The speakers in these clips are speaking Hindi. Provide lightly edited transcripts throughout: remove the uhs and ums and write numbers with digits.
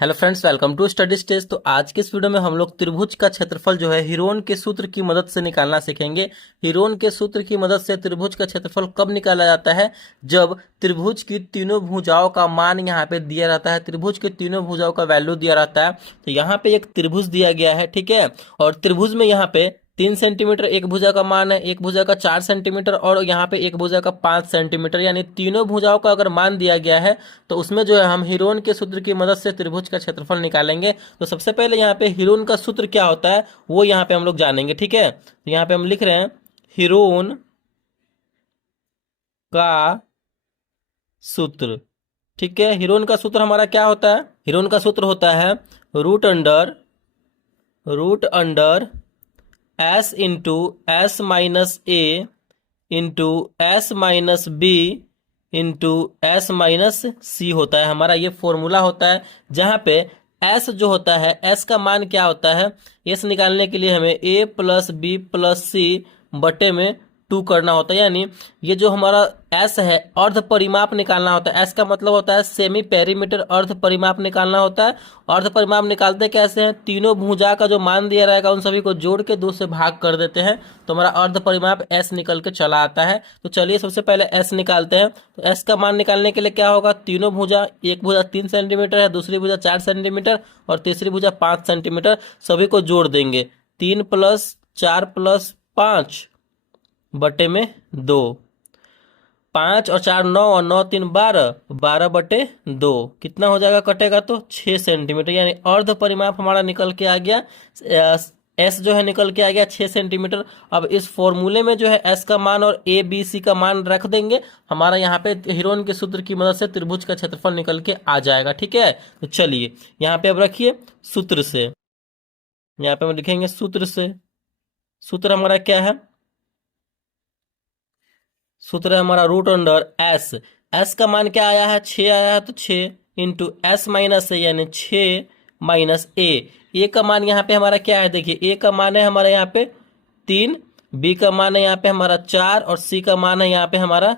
Hello friends, welcome to study stage. तो आज के इस वीडियो में हम लोग त्रिभुज का क्षेत्रफल जो है हीरोन के सूत्र की मदद से निकालना सीखेंगे। हीरोन के सूत्र की मदद से त्रिभुज का क्षेत्रफल कब निकाला जाता है? जब त्रिभुज की तीनों भुजाओं का मान यहाँ पे दिया रहता है, त्रिभुज के तीनों भुजाओं का वैल्यू दिया रहता है। तो यहाँ पे एक त्रिभुज दिया गया है, ठीक है। और त्रिभुज में यहाँ पे 3 सेंटीमीटर एक भुजा का मान है, एक भुजा का 4 सेंटीमीटर और यहाँ पे एक भुजा का 5 सेंटीमीटर, यानी तीनों भुजाओं का अगर मान दिया गया है तो उसमें जो है हम हीरोन के सूत्र की मदद से त्रिभुज का क्षेत्रफल निकालेंगे। तो सबसे पहले यहाँ पे हीरोन का सूत्र क्या होता है वो यहाँ पे हम लोग जानेंगे, ठीक है। तो यहाँ पे हम लिख रहे हैं हीरोन का सूत्र, ठीक है। हीरोन का सूत्र हमारा क्या होता है? हीरोन का सूत्र होता है root under s into s minus a into s minus b into s minus c होता है हमारा। ये फॉर्मूला होता है जहाँ पे एस जो होता है, एस का मान क्या होता है, एस निकालने के लिए हमें ए प्लस बी प्लस सी बटे में 2 करना होता है। यानी ये जो हमारा एस है अर्ध परिमाप निकालना होता है। एस का मतलब होता है सेमी पेरीमीटर, अर्ध परिमाप निकालना होता है। अर्ध परिमाप निकालते कैसे हैं? तीनों भुजा का जो मान दिया रहेगा उन सभी को जोड़ के 2 से भाग कर देते हैं तो हमारा अर्ध परिमाप एस निकल के चला आता है। तो चलिए सबसे पहले एस निकालते हैं। तो एस का मान निकालने के लिए क्या होगा? तीनों भुजा, एक भुजा 3 सेंटीमीटर है, दूसरी भुजा 4 सेंटीमीटर और तीसरी भुजा 5 सेंटीमीटर, सभी को जोड़ देंगे। 3 + 4 + 5 बटे में 2, 5 और 4 9 और 9 3 12, 12/2 कितना हो जाएगा कटेगा तो 6 सेंटीमीटर, यानी अर्ध परिमाप हमारा निकल के आ गया। एस जो है निकल के आ गया 6 सेंटीमीटर। अब इस फॉर्मूले में जो है एस का मान और ए बी सी का मान रख देंगे, हमारा यहाँ पे हीरोन के सूत्र की मदद से त्रिभुज का क्षेत्रफल निकल के आ जाएगा, ठीक है। तो चलिए यहाँ पे अब रखिए सूत्र से, यहाँ पे हम लिखेंगे सूत्र से। सूत्र हमारा क्या है? सूत्र है हमारा रूट अंडर एस का मान क्या आया है? 6 आया है, तो 6 इंटू एस माइनस ए यानी 6 माइनस ए का मान यहाँ पे हमारा क्या है? देखिए ए का मान है हमारा यहाँ पे 3, बी का मान है यहाँ पे हमारा 4 और सी का मान है यहाँ पे हमारा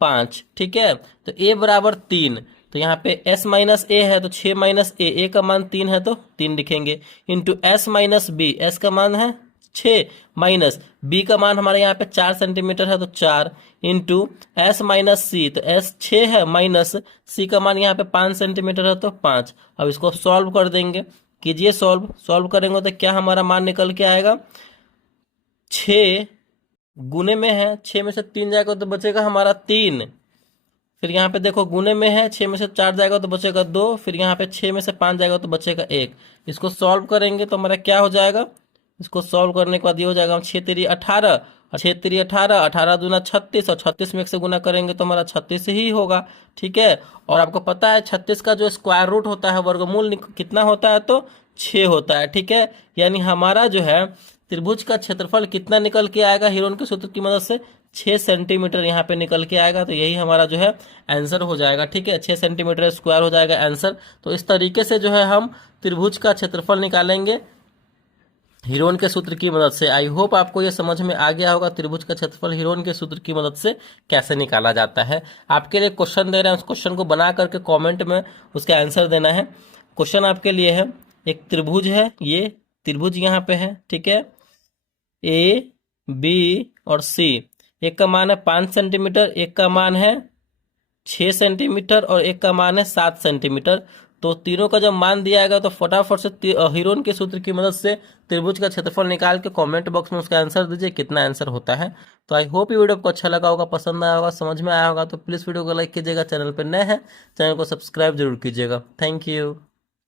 5, ठीक है। तो ए बराबर 3, तो यहाँ पे एस माइनस ए है तो 6 माइनस ए का मान 3 है तो 3 लिखेंगे, into s minus b, s का मान है 6 माइनस बी का मान हमारे यहाँ पे 4 सेंटीमीटर है तो 4, इंटू एस माइनस सी, तो एस 6 है माइनस सी का मान यहाँ पे 5 सेंटीमीटर है तो 5। अब इसको सॉल्व कर देंगे, कीजिए सॉल्व करेंगे तो क्या हमारा मान निकल के आएगा? 6 गुने में है, 6 में से 3 जाएगा तो बचेगा हमारा 3। फिर यहाँ पे देखो गुने में है, 6 में से 4 जाएगा तो बचेगा 2, फिर यहाँ पे 6 में से 5 जाएगा तो बचेगा 1। इसको सॉल्व करेंगे तो हमारा क्या हो जाएगा? इसको सॉल्व करने के बाद ये हो जाएगा 6 3 18 और 6 3 18, 18 दूना 36 और 36 में 1 से गुना करेंगे तो हमारा 36 ही होगा, ठीक है। और आपको पता है 36 का जो स्क्वायर रूट होता है, वर्गमूल कितना होता है? तो 6 होता है, ठीक है। यानी हमारा जो है त्रिभुज का क्षेत्रफल कितना निकल के आएगा हीरोन के सूत्र की मदद से? 6 सेंटीमीटर यहाँ पे निकल के आएगा। तो यही हमारा जो है आंसर हो जाएगा, ठीक है। 6 सेंटीमीटर स्क्वायर हो जाएगा आंसर। तो इस तरीके से जो है हम त्रिभुज का क्षेत्रफल निकालेंगे हीरोन के सूत्र की मदद से। आई होप आपको ये समझ में आ गया होगा त्रिभुज का क्षेत्रफल हीरोन के सूत्र की मदद से कैसे निकाला जाता है। आपके लिए क्वेश्चन दे रहे हैं, उस क्वेश्चन को बना करके कमेंट में उसका आंसर देना है। क्वेश्चन आपके लिए है, एक त्रिभुज है, ये त्रिभुज यहाँ पे है, ठीक है, ए बी और सी। एक का मान है 5 सेंटीमीटर, एक का मान है 6 सेंटीमीटर और एक का मान है 7 सेंटीमीटर। तो तीनों का जब मान दिया जाएगा तो फटाफट से हीरोन के सूत्र की मदद से त्रिभुज का क्षेत्रफल निकाल के कमेंट बॉक्स में उसका आंसर दीजिए कितना आंसर होता है। तो आई होप ये वीडियो आपको अच्छा लगा होगा, पसंद आया होगा, समझ में आया होगा। तो प्लीज़ वीडियो को लाइक कीजिएगा, चैनल पर नए हैं चैनल को सब्सक्राइब जरूर कीजिएगा। Thank you.